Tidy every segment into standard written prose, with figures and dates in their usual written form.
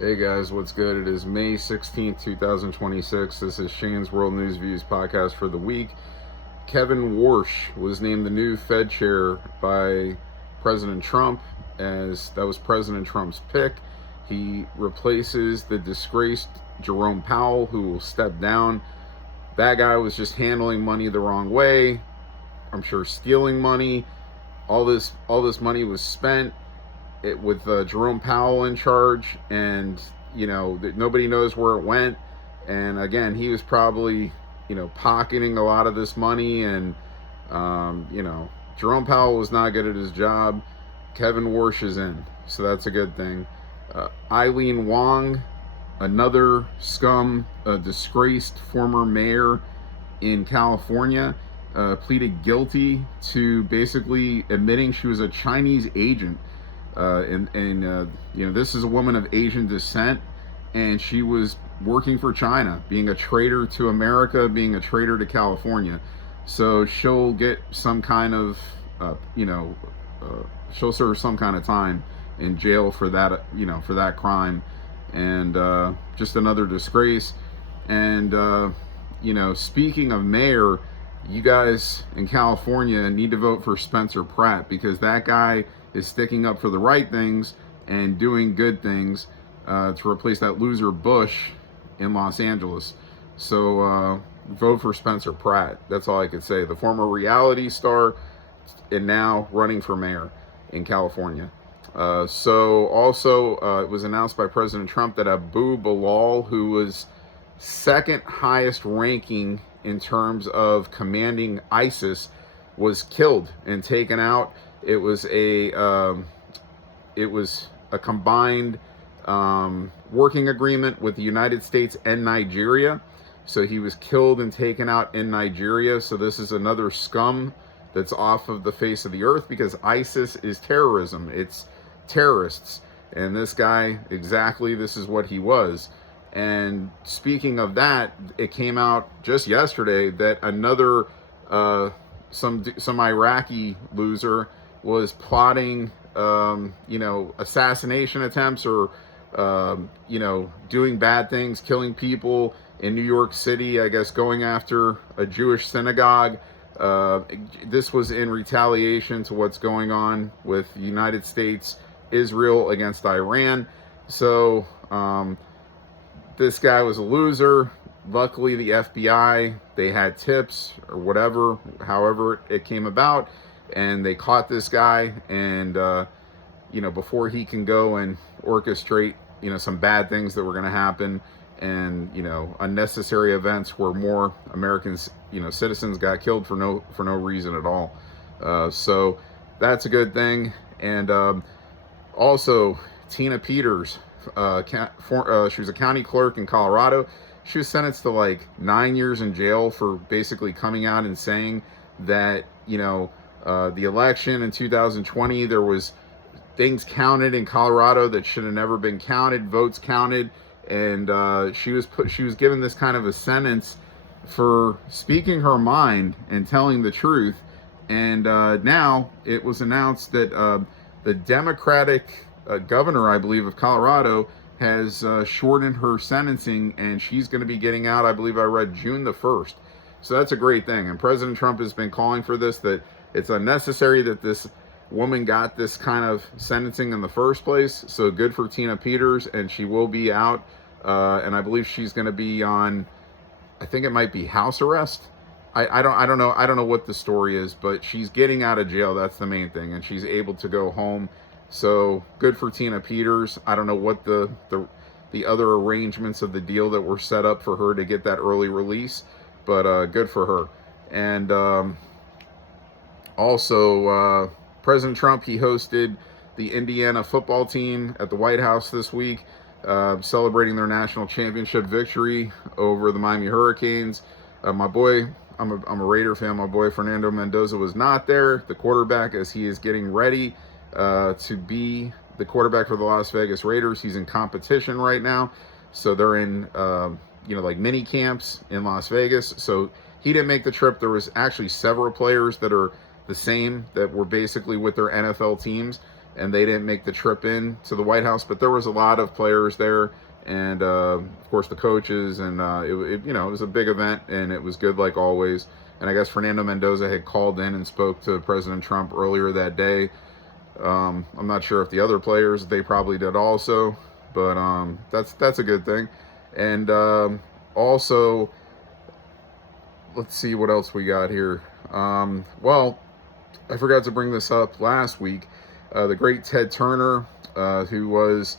Hey guys, what's good? It is May 16th, 2026. This is Shane's World News Views podcast for the week. Kevin Warsh was named the new Fed chair by President Trump, as that was President Trump's pick. He replaces the disgraced Jerome Powell, who will step down. That guy was just handling money the wrong way. I'm sure stealing money. All this money was spent with Jerome Powell in charge, and nobody knows where it went. And again, he was probably pocketing a lot of this money, and Jerome Powell was not good at his job. Kevin Warsh is in, so that's a good thing. Eileen Wong, another scum, a disgraced former mayor in California, pleaded guilty to basically admitting she was a Chinese agent. This is a woman of Asian descent, and she was working for China, being a traitor to America, being a traitor to California. So she'll get some kind of, she'll serve some kind of time in jail for that, for that crime, and just another disgrace. And speaking of mayor, you guys in California need to vote for Spencer Pratt, because that guy is sticking up for the right things and doing good things to replace that loser Bush in Los Angeles. So vote for Spencer Pratt. That's all I could say. The former reality star and now running for mayor in California. So also it was announced by President Trump that Abu Bilal, who was second highest ranking in terms of commanding ISIS, was killed and taken out. It was a combined working agreement with the United States and Nigeria. So he was killed and taken out in Nigeria. So this is another scum that's off of the face of the earth, because ISIS is terrorism. It's terrorists. And this guy, exactly, this is what he was. And speaking of that, it came out just yesterday that another some Iraqi loser was plotting assassination attempts, or doing bad things, killing people in New York City, I guess going after a Jewish synagogue. This was in retaliation to what's going on with the United States, Israel against Iran. So this guy was a loser. Luckily, the FBI, they had tips or whatever, however it came about, and they caught this guy. And before he can go and orchestrate some bad things that were going to happen, and unnecessary events where more Americans, citizens got killed for no reason at all. So that's a good thing. And also Tina Peters, she was a county clerk in Colorado. She was sentenced to like 9 years in jail for basically coming out and saying that the election in 2020, there was things counted in Colorado that should have never been counted, votes counted, and she was given this kind of a sentence for speaking her mind and telling the truth. And now it was announced that the Democratic governor, I believe, of Colorado has shortened her sentencing, and she's going to be getting out, I believe I read, June the 1st. So that's a great thing. And President Trump has been calling for this, that it's unnecessary that this woman got this kind of sentencing in the first place. So good for Tina Peters, and she will be out. And I believe she's going to be on, I think it might be house arrest. I don't know what the story is, but she's getting out of jail. That's the main thing, and she's able to go home. So good for Tina Peters. I don't know what the other arrangements of the deal that were set up for her to get that early release, but good for her. And also President Trump, he hosted the Indiana football team at the White House this week, celebrating their national championship victory over the Miami Hurricanes. My boy, I'm a Raider fan. My boy Fernando Mendoza was not there, the quarterback, as he is getting ready to be the quarterback for the Las Vegas Raiders. He's in competition right now, so they're in like mini camps in Las Vegas. So he didn't make the trip. There was actually several players that are the same that were basically with their NFL teams and they didn't make the trip in to the White House. But there was a lot of players there, and of course the coaches, and it was a big event, and it was good like always. And I guess Fernando Mendoza had called in and spoke to President Trump earlier that day. I'm not sure if the other players, they probably did also, but that's a good thing. And also, let's see what else we got here. Well, I forgot to bring this up last week. The great Ted Turner, who was,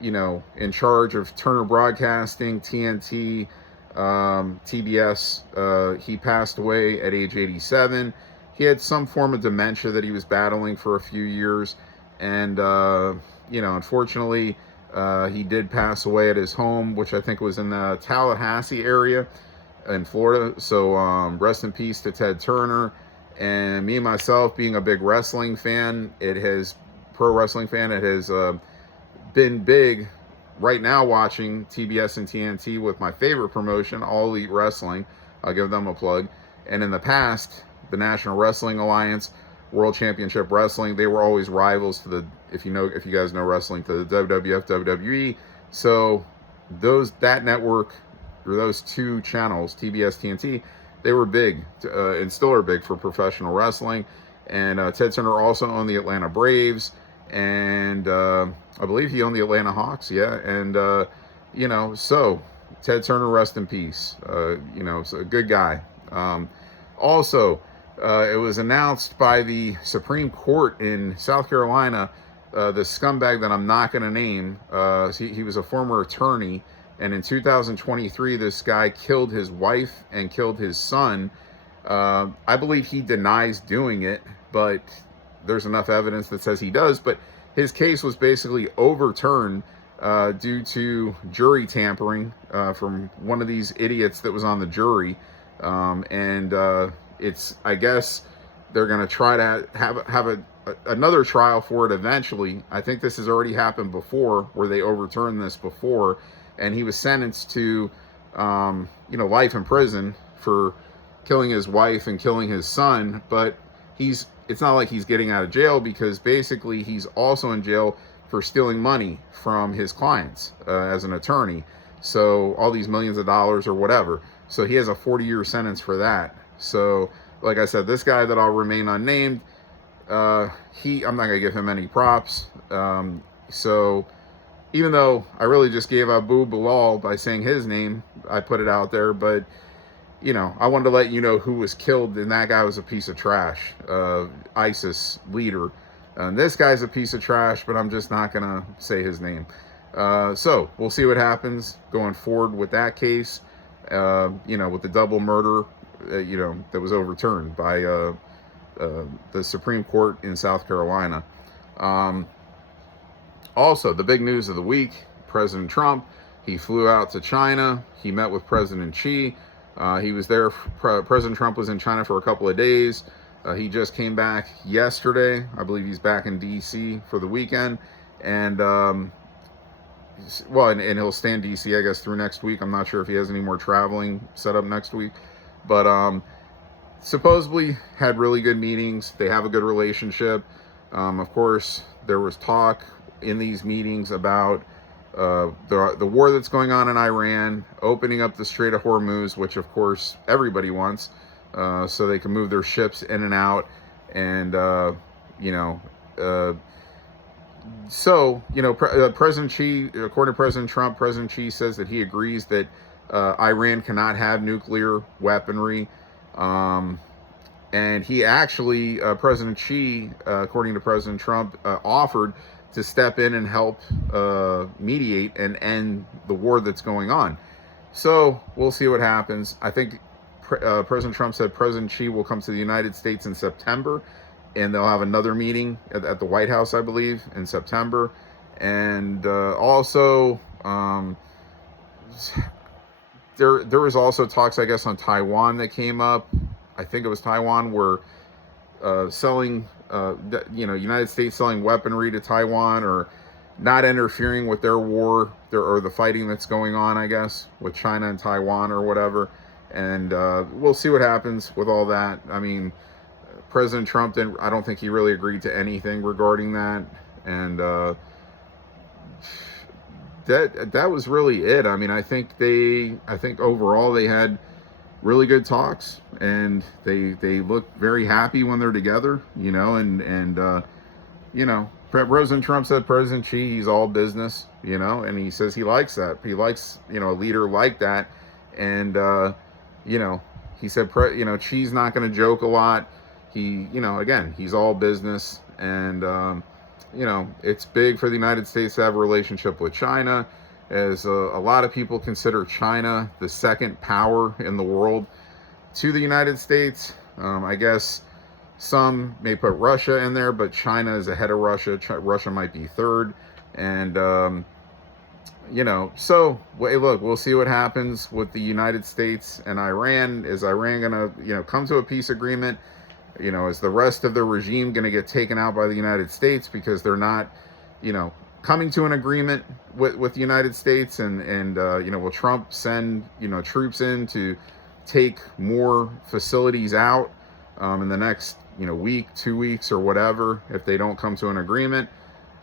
in charge of Turner Broadcasting, TNT, TBS, he passed away at age 87. He had some form of dementia that he was battling for a few years, and unfortunately, he did pass away at his home, which I think was in the Tallahassee area in Florida. So rest in peace to Ted Turner. And me, myself, being a big wrestling fan, pro wrestling fan, it has been big right now watching TBS and TNT with my favorite promotion, All Elite Wrestling. I'll give them a plug. And in the past, the National Wrestling Alliance, World Championship Wrestling, they were always rivals to the, if you guys know wrestling, to the WWF, WWE. So that network, or those two channels, TBS, TNT, they were big and still are big for professional wrestling. And Ted Turner also owned the Atlanta Braves, and I believe he owned the Atlanta Hawks, yeah. And so Ted Turner, rest in peace. So a good guy. Also, it was announced by the Supreme Court in South Carolina, the scumbag that I'm not going to name. He was a former attorney, and in 2023, this guy killed his wife and killed his son. I believe he denies doing it, but there's enough evidence that says he does. But his case was basically overturned due to jury tampering from one of these idiots that was on the jury. I guess they're going to try to have another trial for it eventually. I think this has already happened before, where they overturned this before, and he was sentenced to life in prison for killing his wife and killing his son. But it's not like he's getting out of jail, because basically he's also in jail for stealing money from his clients as an attorney. So all these millions of dollars or whatever. So he has a 40-year sentence for that. So, like I said, this guy that I'll remain unnamed, I'm not going to give him any props. So, even though I really just gave Abu Bilal by saying his name, I put it out there. But, I wanted to let you know who was killed, and that guy was a piece of trash, ISIS leader. And this guy's a piece of trash, but I'm just not going to say his name. So, we'll see what happens going forward with that case. With the double murder, that was overturned by the Supreme Court in South Carolina. Also, the big news of the week, President Trump, he flew out to China. He met with President Xi. He was there. President Trump was in China for a couple of days. He just came back yesterday. I believe he's back in D.C. for the weekend. And and he'll stay in D.C., I guess, through next week. I'm not sure if he has any more traveling set up next week. But supposedly had really good meetings. They have a good relationship. Of course, there was talk in these meetings about the war that's going on in Iran, opening up the Strait of Hormuz, which, of course, everybody wants, so they can move their ships in and out. And, President Xi, according to President Trump, President Xi says that he agrees that Iran cannot have nuclear weaponry. And he actually, President Xi, according to President Trump, offered to step in and help mediate and end the war that's going on. So we'll see what happens. I think President Trump said President Xi will come to the United States in September, and they'll have another meeting at the White House, I believe, in September. And also, there was also talks, I guess, on Taiwan that came up. I think it was Taiwan, where selling, United States selling weaponry to Taiwan, or not interfering with their war, or the fighting that's going on, I guess, with China and Taiwan or whatever. And we'll see what happens with all that. I mean, President Trump I don't think he really agreed to anything regarding that. And that was really it. I mean, I think overall they had really good talks, and they look very happy when they're together, you know. And you know, President Trump said President Xi, he's all business, you know, and he says he likes that. He likes, you know, a leader like that. And you know, he said you know, Xi's not going to joke a lot. He, you know, again, he's all business. And you know, it's big for the United States to have a relationship with China, as a lot of people consider China the second power in the world to the United States. I guess some may put Russia in there, but China is ahead of Russia. Russia might be third. And, you know, so, hey, look, we'll see what happens with the United States and Iran. Is Iran going to, you know, come to a peace agreement? You know, is the rest of the regime going to get taken out by the United States because they're not, you know, coming to an agreement with the United States? And you know, will Trump send, you know, troops in to take more facilities out in the next, you know, week, 2 weeks, or whatever, if they don't come to an agreement?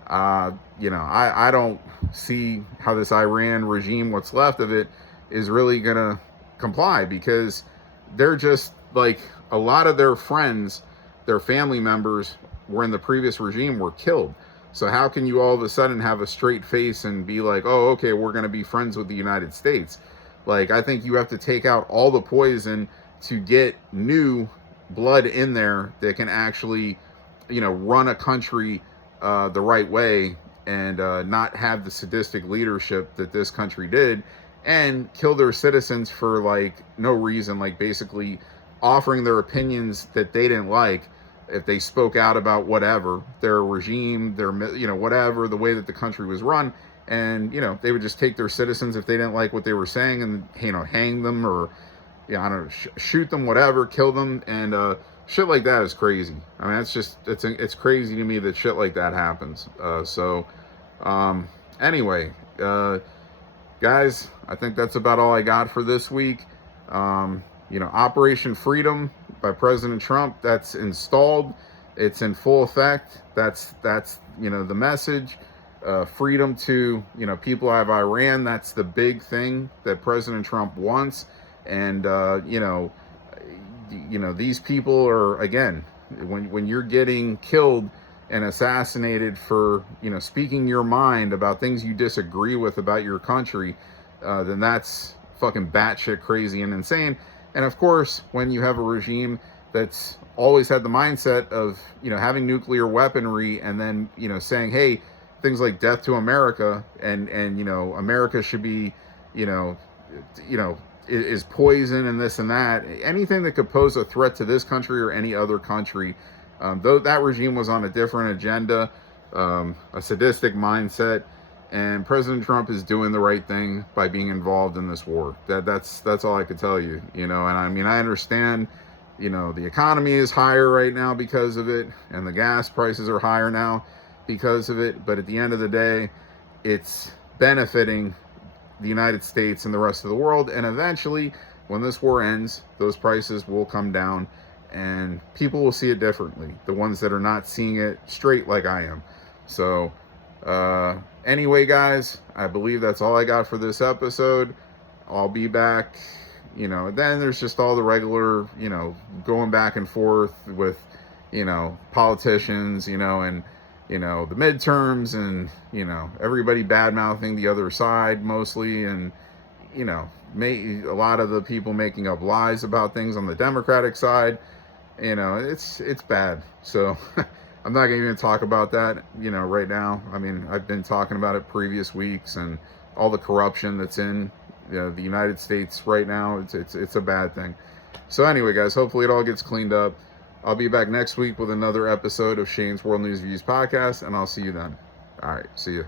You know, I don't see how this Iran regime, what's left of it, is really going to comply, because they're just like, a lot of their friends, their family members were in the previous regime, were killed. So how can you all of a sudden have a straight face and be like, oh, okay, we're going to be friends with the United States? Like, I think you have to take out all the poison to get new blood in there that can actually, you know, run a country the right way, and not have the sadistic leadership that this country did, and kill their citizens for like no reason, like basically offering their opinions that they didn't like. If they spoke out about whatever, their regime, their, you know, whatever, the way that the country was run, and, you know, they would just take their citizens if they didn't like what they were saying, and, you know, hang them, or, yeah, I don't know, shoot them, whatever, kill them. And shit like that is crazy. I mean, it's just, it's crazy to me that shit like that happens. Anyway, guys, I think that's about all I got for this week. You know, Operation Freedom by President Trump, that's installed. It's in full effect. That's you know, the message. Freedom to, you know, people out of Iran. That's the big thing that President Trump wants. And you know, these people are, again, when you're getting killed and assassinated for, you know, speaking your mind about things you disagree with about your country, then that's fucking batshit crazy and insane. And of course, when you have a regime that's always had the mindset of, you know, having nuclear weaponry, and then, you know, saying, hey, things like death to America, and you know, America should be, you know, is poison, and this and that, anything that could pose a threat to this country or any other country, though that regime was on a different agenda, a sadistic mindset. And President Trump is doing the right thing by being involved in this war. That's all I could tell you, you know. And I mean, I understand, you know, the economy is higher right now because of it, and the gas prices are higher now because of it. But at the end of the day, it's benefiting the United States and the rest of the world. And eventually, when this war ends, those prices will come down, and people will see it differently. The ones that are not seeing it straight like I am. So, anyway, guys, I believe that's all I got for this episode. I'll be back, you know. Then there's just all the regular, you know, going back and forth with, you know, politicians, you know, and, you know, the midterms, and, you know, everybody bad-mouthing the other side mostly, and, you know, a lot of the people making up lies about things on the Democratic side. You know, it's bad. So I'm not going to even talk about that, you know, right now. I mean, I've been talking about it previous weeks, and all the corruption that's in, you know, the United States right now. It's a bad thing. So anyway, guys, hopefully it all gets cleaned up. I'll be back next week with another episode of Shane's World News Views podcast, and I'll see you then. All right, see you.